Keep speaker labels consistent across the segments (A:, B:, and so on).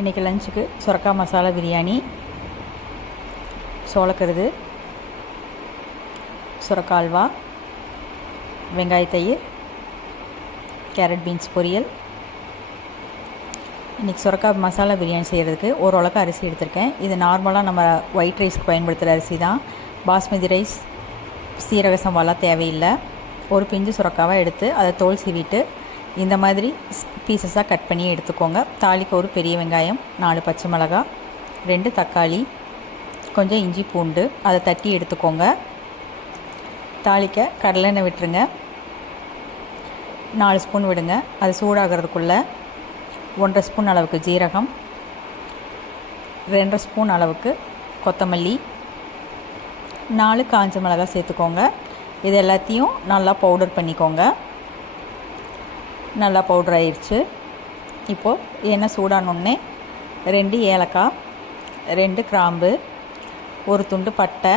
A: இன்றைக்கி லஞ்சுக்கு சுரக்கா மசாலா பிரியாணி சோளக்கருது சுரக்கா அல்வா வெங்காய தயிர் கேரட் பீன்ஸ் பொரியல். இன்றைக்கி சுரக்கா மசாலா பிரியாணி செய்கிறதுக்கு ஒரு அரிசி எடுத்திருக்கேன். இது நார்மலாக நம்ம ஒயிட் ரைஸ்க்கு பயன்படுத்துகிற அரிசி தான் பாஸ்மதி ரைஸ் சீரக சம்பாலாம் தேவையில்லை. ஒரு பிஞ்சு சுரக்காவாக எடுத்து அதை தோல் சீவிட்டு இந்த மாதிரி பீசஸாக கட் பண்ணி எடுத்துக்கோங்க. தாளிக்கு ஒரு பெரிய வெங்காயம் நாலு பச்சை மிளகாய் ரெண்டு தக்காளி கொஞ்சம் இஞ்சி பூண்டு அதை தட்டி எடுத்துக்கோங்க. தாளிக்க கடலெண்ணெய் விட்டுருங்க. நாலு ஸ்பூன் விடுங்க. அது சூடாகிறதுக்குள்ளே ஒன்றரை ஸ்பூன் அளவுக்கு ஜீரகம் ரெண்டரை ஸ்பூன் அளவுக்கு கொத்தமல்லி நாலு காஞ்ச மிளகாய் சேர்த்துக்கோங்க. இது எல்லாத்தையும் நல்லா பவுடர் பண்ணிக்கோங்க. நல்லா பவுடர் ஆயிடுச்சு இப்போது எண்ணெய் சூடானோடனே ரெண்டு ஏலக்காய் ரெண்டு கிராம்பு ஒரு துண்டு பட்டை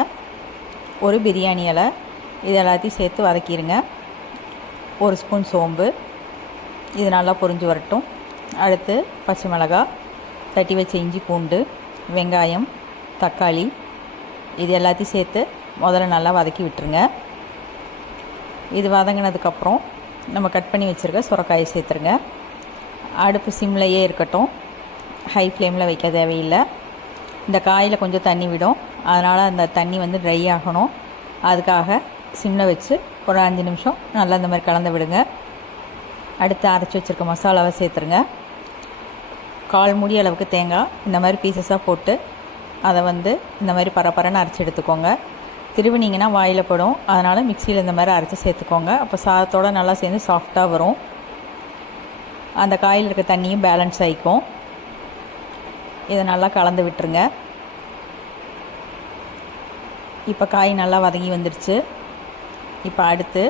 A: ஒரு பிரியாணி இலை இது எல்லாத்தையும் சேர்த்து வதக்கிடுங்க ஒரு ஸ்பூன் சோம்பு இது நல்லா பொரிஞ்சு வரட்டும். அடுத்து பச்சை மிளகாய் தட்டி வச்ச இஞ்சி பூண்டு வெங்காயம் தக்காளி இது எல்லாத்தையும் சேர்த்து முதல்ல நல்லா வதக்கி விட்டுருங்க. இது வதங்கினதுக்கப்புறம் நம்ம கட் பண்ணி வச்சுருக்க சுரக்காயை சேர்த்துருங்க. அடுப்பு சிம்லையே இருக்கட்டும். ஹை ஃப்ளேமில் வைக்க தேவையில்லை. இந்த காயில் கொஞ்சம் தண்ணி விடும். அதனால் அந்த தண்ணி வந்து ட்ரை ஆகணும். அதுக்காக சிம்மில் வச்சு ஒரு அஞ்சு நிமிஷம் நல்லா இந்த மாதிரி கலந்து விடுங்க. அடுத்து அரைச்சி வச்சுருக்க மசாலாவை சேர்த்துருங்க. கால் மூடி அளவுக்கு தேங்காய் இந்த மாதிரி பீசஸாக போட்டு அதை வந்து இந்த மாதிரி பரப்பரன்னு அரைச்சி எடுத்துக்கோங்க. திருவினிங்கன்னா வாயில் படும். அதனால் மிக்சியில் இந்த மாதிரி அரைச்சி சேர்த்துக்கோங்க. அப்போ சாதத்தோடு நல்லா சேர்ந்து சாஃப்டாக வரும். அந்த காயில் இருக்க தண்ணியும் பேலன்ஸ் ஆகிக்கும் இதை நல்லா கலந்து விட்டுருங்க. இப்போ காய் நல்லா வதங்கி வந்துடுச்சு இப்போ அடுத்து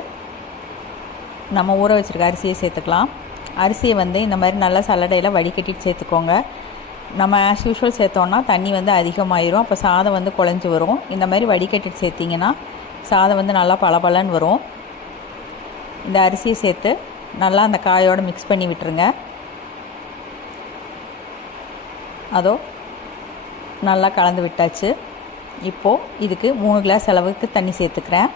A: நம்ம ஊற வச்சுருக்க அரிசியை சேர்த்துக்கலாம். அரிசியை வந்து இந்த மாதிரி நல்லா சல்லடையில் வடிகட்டிட்டு சேர்த்துக்கோங்க. நம்ம ஆஸ் யூஷுவல் சேர்த்தோன்னா தண்ணி வந்து அதிகமாயிரும். அப்போ சாதம் வந்து குழஞ்சி வரும். இந்த மாதிரி வடிகட்டிட்டு சேர்த்திங்கன்னா சாதம் வந்து நல்லா பளபளன்னு வரும். இந்த அரிசியை சேர்த்து நல்லா அந்த காயோடு மிக்ஸ் பண்ணி விட்டுருங்க. அதோ நல்லா கலந்து விட்டாச்சு. இப்போது இதுக்கு மூணு கிளாஸ் அளவுக்கு தண்ணி சேர்த்துக்கிறேன்.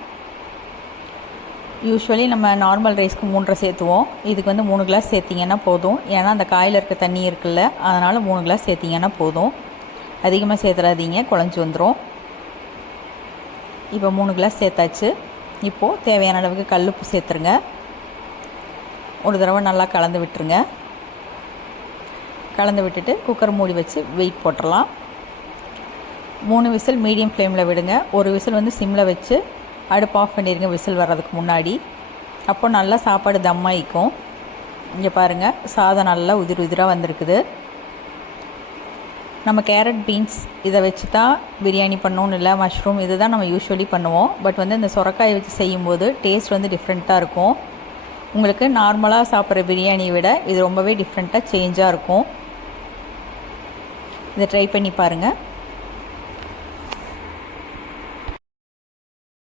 A: யூஸ்வலி நம்ம நார்மல் ரைஸ்க்கு மூன்றரை சேர்த்துவோம். இதுக்கு வந்து மூணு கிளாஸ் சேர்த்திங்கன்னா போதும். ஏன்னா அந்த காயில் இருக்க தண்ணி இருக்குல்ல அதனால் மூணு கிளாஸ் சேர்த்திங்கன்னா போதும். அதிகமாக சேர்த்துடாதீங்க குழஞ்சி வந்துடும் இப்போ மூணு கிளாஸ் சேர்த்தாச்சு. இப்போது தேவையான அளவுக்கு கல்லுப்பு சேர்த்துருங்க. ஒரு தடவை நல்லா கலந்து விட்டுருங்க. கலந்து விட்டுட்டு குக்கர் மூடி வச்சு வெயிட் போட்டுடலாம் மூணு விசில் மீடியம் ஃப்ளேமில் விடுங்க. ஒரு விசில் வந்து சிம்மில் வச்சு அடுப்பு ஆஃப் பண்ணிடுங்க விசில் வர்றதுக்கு முன்னாடி. அப்போ நல்லா சாப்பாடு தம்மாயிக்கும் இங்கே பாருங்கள் சாதம் நல்லா உதிர் உதிராக வந்திருக்குது. நம்ம கேரட் பீன்ஸ் இதை வச்சு தான் பிரியாணி பண்ணணும்னு இல்லை மஷ்ரூம் இது தான் நம்ம யூஸ்வலி பண்ணுவோம். பட் வந்து இந்த சுரக்காயை வச்சு செய்யும்போது டேஸ்ட் வந்து டிஃப்ரெண்ட்டாக இருக்கும். உங்களுக்கு நார்மலாக சாப்பிட்ற பிரியாணியை விட இது ரொம்பவே டிஃப்ரெண்ட்டாக சேஞ்சாக இருக்கும். இதை ட்ரை பண்ணி பாருங்கள்